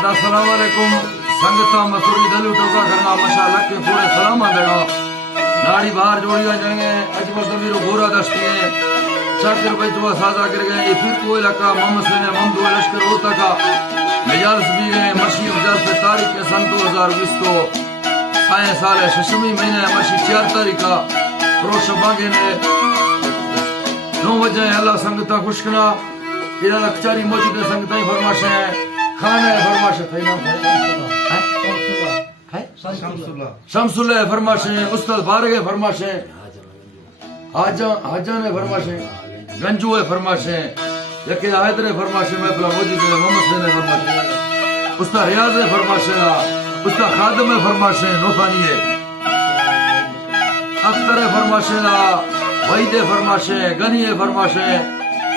अस्सलाम वालेकुम संगता मसूरी दलू टोका करना मशा लग के पूरे सलाम देना नाड़ी बाहर जोड़िया जाएंगे अजमल तमीरो गोरा दस्ती है शाकिर भाई जो साजा कर गए ये फिर कोई लका मोहम्मद सने ममदू लश्कर होता का मजालस भी गए मशी मजालस तारीख के सन 2020 तो साए साल शशमी महीने मशी 4 तारीख का रोश बागे ने 9 बजे अल्लाह संगता खुशकना इधर अखचारी मौजूद है संगता ही फरमाश है खाना है फरमाश है नाम है शमसुल्लाह फरमाश है उस्ताद बारग है फरमाश है हाजन है फरमाश है गंजू है फरमाश है यके हैदर है फरमाश है महफिल मौजूद है मोहम्मद सने फरमाश है उस्ताद रियाज है फरमाश है उस्ताद खादम है फरमाश है नौखानी है अख्तर है फरमाश है वहीद है फरमाश है गनी है फरमाश है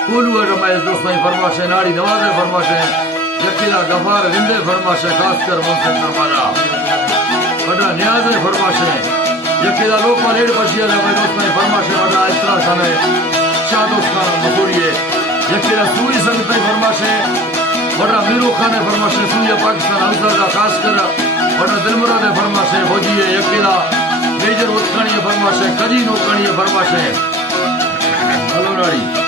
कोलू है रमेश दोस्ताई फरमाश है नाड़ी नवाज है फरमाश है यकीला गफार हिंदे फरमाश है खासकर मुंसिफ फरमाना बड़ा नियाज है फरमाश है यकीला लोकमा लेड बशिया है भाई दोस्ताई फरमाश है बड़ा इस्तेमाल खाने शादोस खान मसूरी है यकीला सूरी संगताई फरमाश है बड़ा मीरू खान है फरमाश है सूर्य पाकिस्तान अवसर का खासकर बड़ा दिलमुराद है फरमाश है फौजी है यकीला मेजर उत्काणी है फरमाश है कजी नौकाणी है फरमाश है हेलो नाड़ी